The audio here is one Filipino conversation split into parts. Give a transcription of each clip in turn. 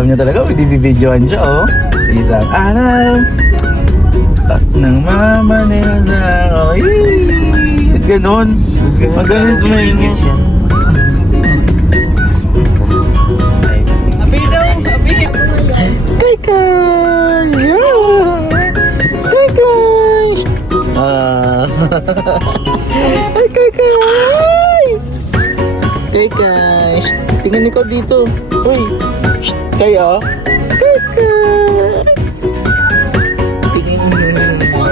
Alam niya talaga, bibidyohan siya, oh. Isang araw at nang mamaneza. Oh, at ganun. Magaling smile mo. Abi daw, abi. Teka! Teka! Ay, Teka! Teka! Tingnan ikaw dito. Uy! Kaya? Teka! Tingnan mo.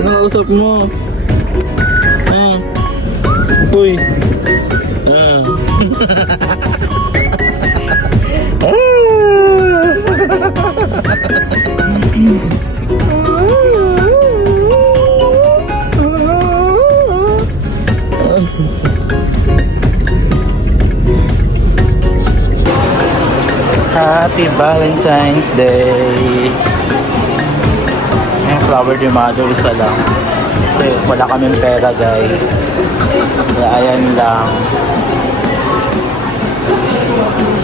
Nakausap mo. Uy! Happy Valentine's Day! Yung flower de mother isa lang. Kasi wala kaming pera, guys. Kaya ayan lang.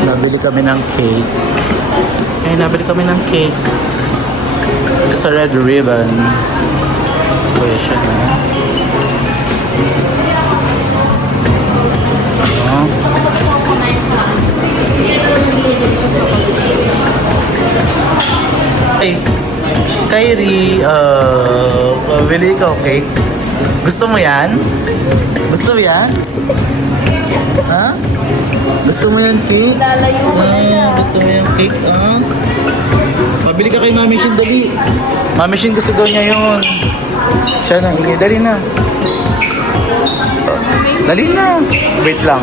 Nabili kami ng cake. Nabili kami ng cake. Sa Red Ribbon. Kuya siya, ha? Hey, Kyrie, pabili ikaw cake. Gusto mo yan? Gusto mo yan? Ha? Gusto mo yan cake? Gusto mo yan cake, ha? Pabili ka kay Mami Shin, dali. Mami Shin gusto daw niya yun. Siya na, dali na. Dali na. Wait lang.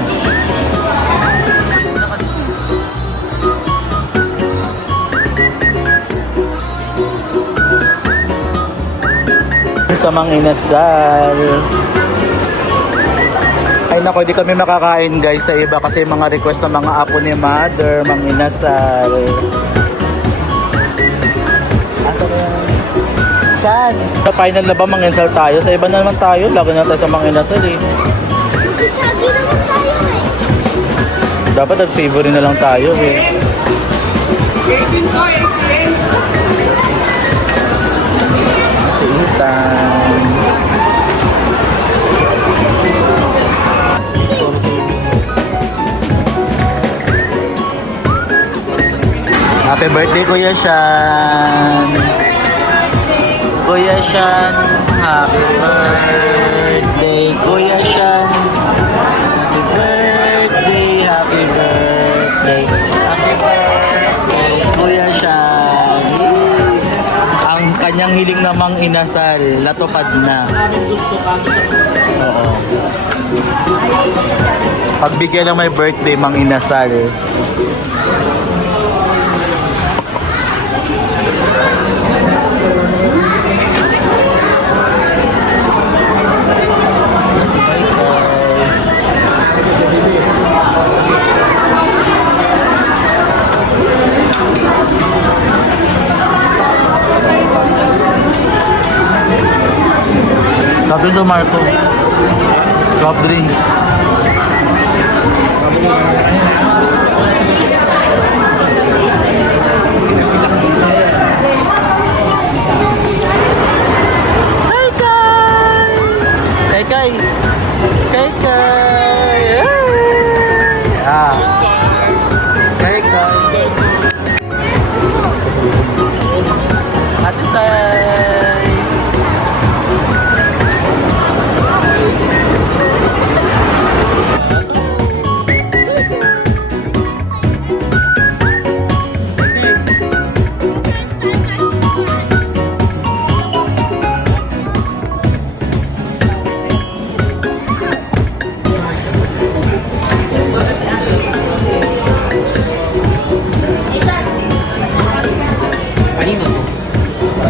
Sa Mang Inasal. Ay nako, di kami makakain, guys, sa iba kasi mga request ng mga apo ni Mother, Mang Inasal. Saan? Sa final na ba Mang Inasal tayo? Sa iba na naman tayo, lago na tayo sa Mang Inasal eh. Dapat nag-savory na lang tayo eh. 18 ko, 18. Masiitan. Happy birthday, Kuya Shan! Kuya Shan! Happy birthday, Kuya Shan! Happy birthday, happy birthday, happy birthday, Kuya Shan! Ang kanyang hiling na Mang Inasal, natupad na. Oo. Pagbigyan ng may birthday, Mang Inasal. Sabi ito, Marco. Soft drinks. Kay Kay! Kay Kay! Kay Kay! Ah! Kay Kay! Ate Say!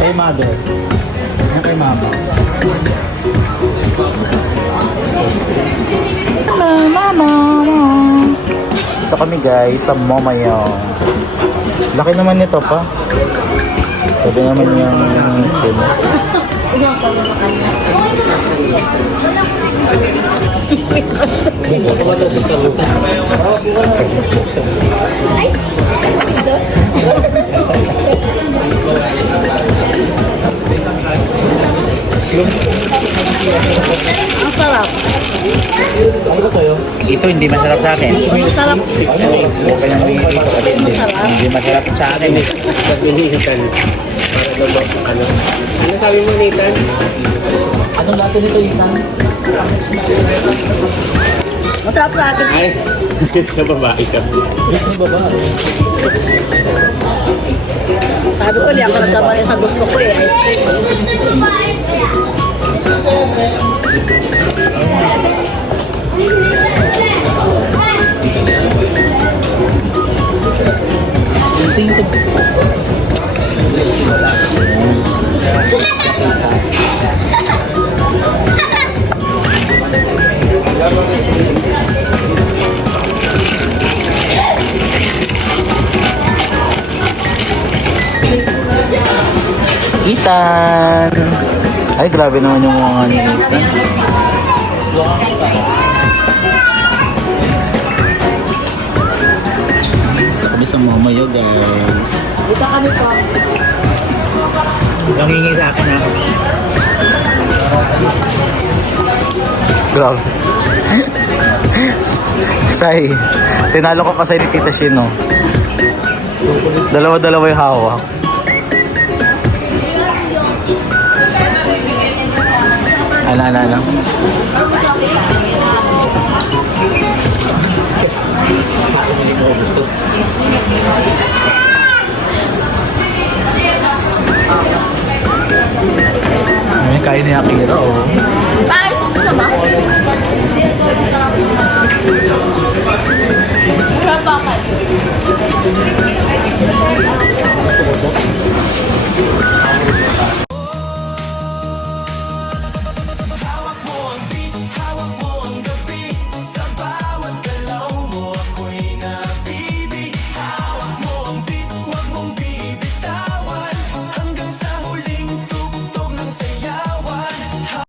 Kay Mother. Yan kay Mama. Mama. Ito kami, guys, sa Momayong. Laki naman nito pa. Ito naman yung timo. Ang sarap. Ito hindi masarap sa akin. Masarap. Okay lang bigyan dito kasi Masarap. hindi masarap sa akin. Nathan. Para daw ba, ano? Ano sabi mo, Nathan? Anong lato nito, Ethan? Masarap sa akin. Ay, sa babae ka. Sabi ko, hindi ako nagkamali sa gusto ko eh. Ice cream. Ethan! Ay, grabe naman yung mga ni Ethan. Kami sa mamaya, guys. Dito kami po. Nangingi sa akin ha. Grabe. Say, tinalo ko pa sa'yo ni Tita Shino. Dalawa-dalawa yung hawak. Ano. May kain ni Akira, oh. Ay, ito ba? Sarap bakal.